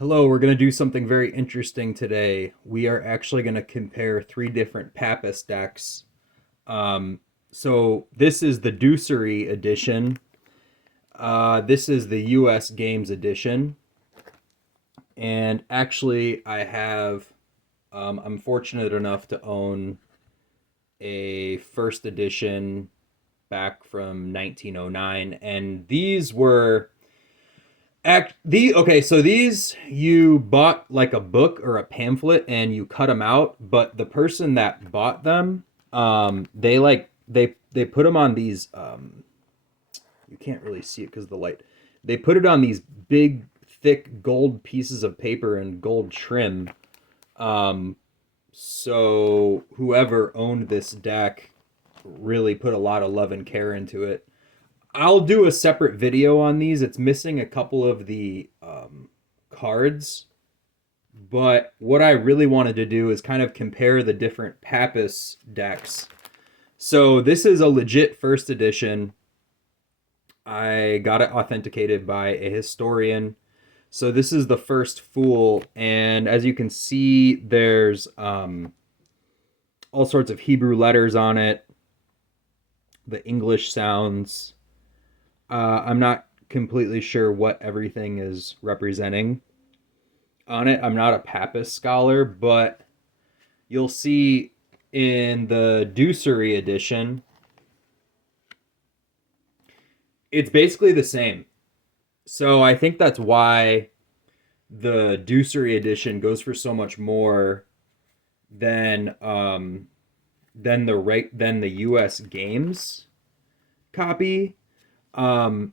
Hello, we're going to do something very interesting today. We are actually going to compare three different Papus decks. Um, so this is the Deucery edition. This is the US Games edition. And actually, I'm fortunate enough to own a first edition back from 1909. And these were so these you bought like a book or a pamphlet and you cut them out, but the person that bought them, they put them on these you can't really see it because of the light. They put it on these big thick gold pieces of paper and gold trim. Um, so whoever owned this deck really put a lot of love and care into it. I'll do a separate video on these. It's missing a couple of the cards, but what I really wanted to do is kind of compare the different Papus decks. So this is a legit first edition. I got it authenticated by a historian. So this is the first Fool, and as you can see, there's all sorts of Hebrew letters on it, the English sounds. I'm not completely sure what everything is representing on it. I'm not a Papist scholar, but you'll see in the Deucery edition, it's basically the same. So I think that's why the Deucery edition goes for so much more than the US Games copy. Um,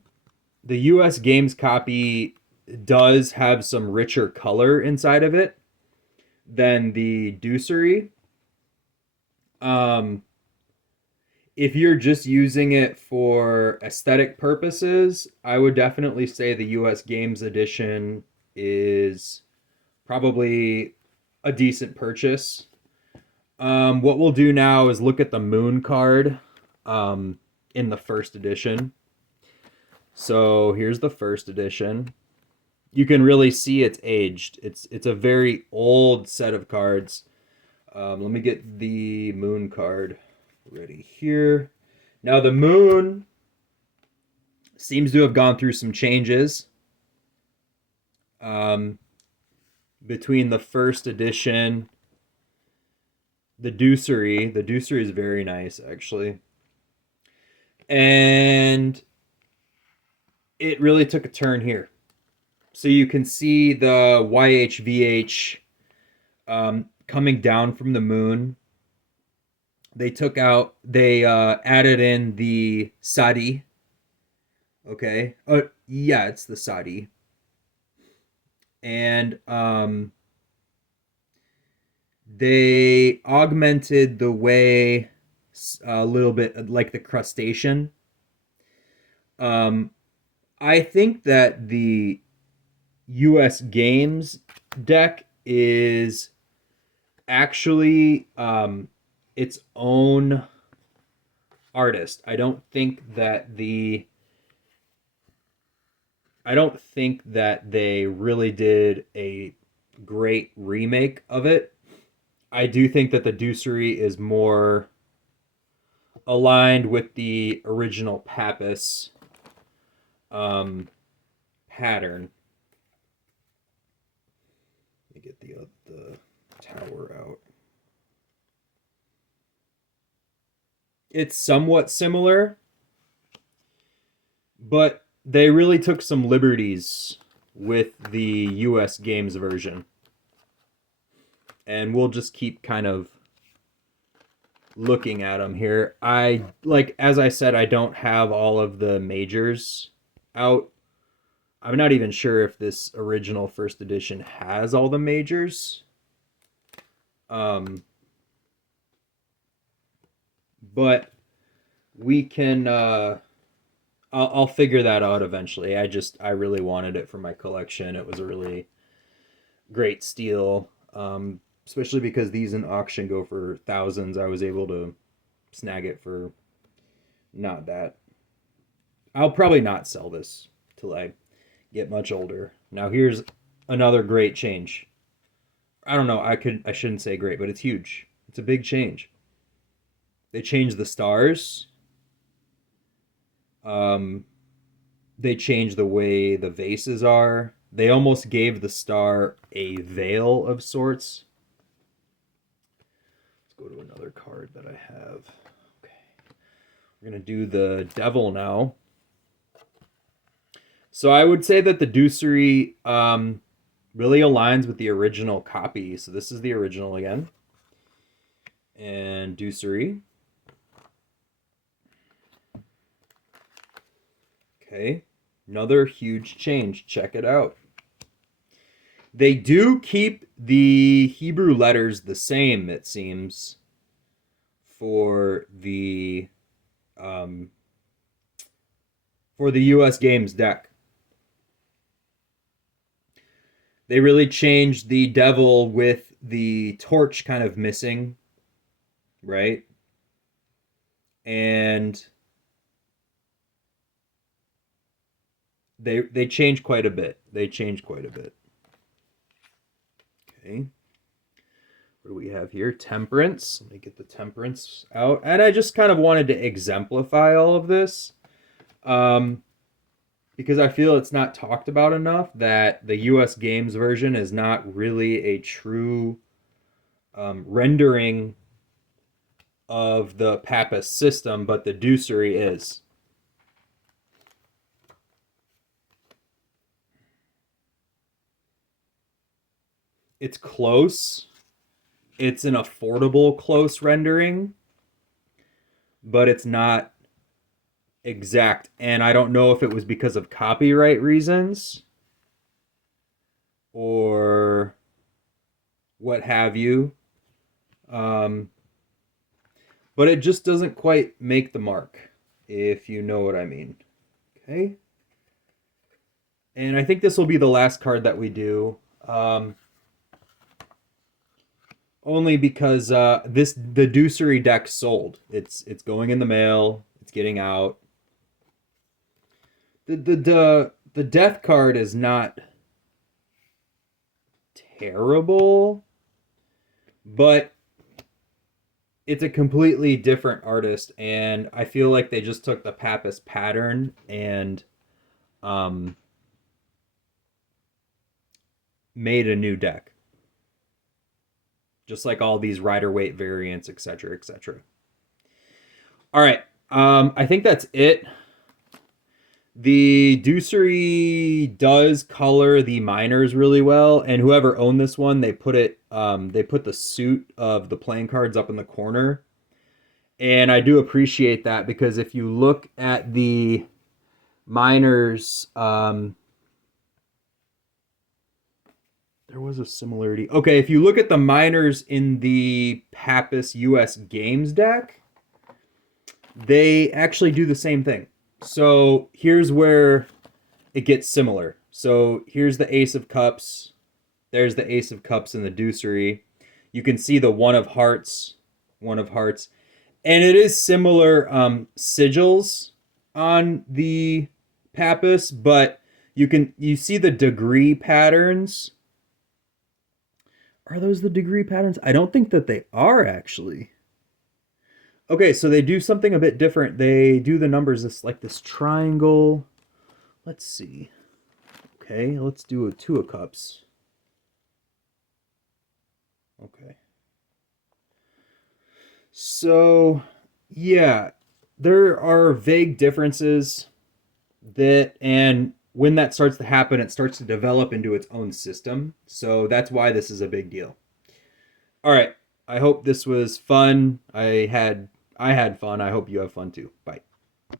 the US Games copy does have some richer color inside of it than the Deucery. Um, if you're just using it for aesthetic purposes, I would definitely say the US Games edition is probably a decent purchase. What we'll do now is look at the Moon card in the first edition. So here's the first edition. You can really see it's aged. It's a very old set of cards. Let me get the Moon card ready here. Now the Moon seems to have gone through some changes um, between the first edition, the Deucery. The Deucery is very nice, actually, and it really took a turn here. So you can see the YHVH coming down from the Moon. They added in the Sadi. Okay. Yeah, it's the Sadi. And they augmented the way a little bit like the crustacean. Um, I think that the US Games deck is actually its own artist. I don't think that they really did a great remake of it. I do think that the Deucery is more aligned with the original Papus um, pattern. Let me get the tower out. It's somewhat similar, but they really took some liberties with the US Games version. And we'll just keep kind of looking at them here. As I said, I don't have all of the majors out. I'm not even sure if this original first edition has all the majors. Um, but we can I'll figure that out eventually. I really wanted it for my collection. It was a really great steal. Especially because these in auction go for thousands. I was able to snag it for not that. I'll probably not sell this till I get much older. Now here's Another great change. I don't know. I shouldn't say great, but it's huge. It's a big change. They changed the stars. Um, they changed the way the vases are. They almost gave the star a veil of sorts. Let's go to another card that I have. Okay. We're going to do the devil now. So I would say that the Deucery really aligns with the original copy. So this is the original again. And Deucery. Okay. Another huge change. Check it out. They do keep the Hebrew letters the same, it seems, for the US Games deck. They really changed the devil with the torch kind of missing, right? And they changed quite a bit. They changed quite a bit. Okay. What do we have here? Temperance. Let me get the temperance out. And I just kind of wanted to exemplify all of this. Because I feel it's not talked about enough that the US Games version is not really a true rendering of the Papus system, but the Deucery is. It's close. It's an affordable close rendering, but it's not exact. And I don't know if it was because of copyright reasons or what have you. But it just doesn't quite make the mark, if you know what I mean. Okay. And I think this will be the last card that we do. Only because the Deucery deck sold. It's going in the mail. It's getting out. The death card is not terrible, but it's a completely different artist, and I feel like they just took the Papus pattern and made a new deck. Just like all these Rider-Waite variants, etc., etc. All right. I think that's it. The Deucery does color the minors really well, and whoever owned this one, they put the suit of the playing cards up in the corner. And I do appreciate that, because if you look at the minors, there was a similarity. Okay, if you look at the minors in the Papus US Games deck, they actually do the same thing. So here's where it gets similar. So here's the Ace of Cups. There's the Ace of Cups in the Deucery. You can see the One of Hearts. And it is similar sigils on the Papus, but you see the degree patterns. Are those the degree patterns? I don't think that they are, actually. Okay, so they do something a bit different. They do the numbers like this triangle. Let's see. Okay, let's do a Two of Cups. Okay. So, yeah, there are vague differences and when that starts to happen, it starts to develop into its own system. So that's why this is a big deal. All right. I hope this was fun. I had fun. I hope you have fun too. Bye.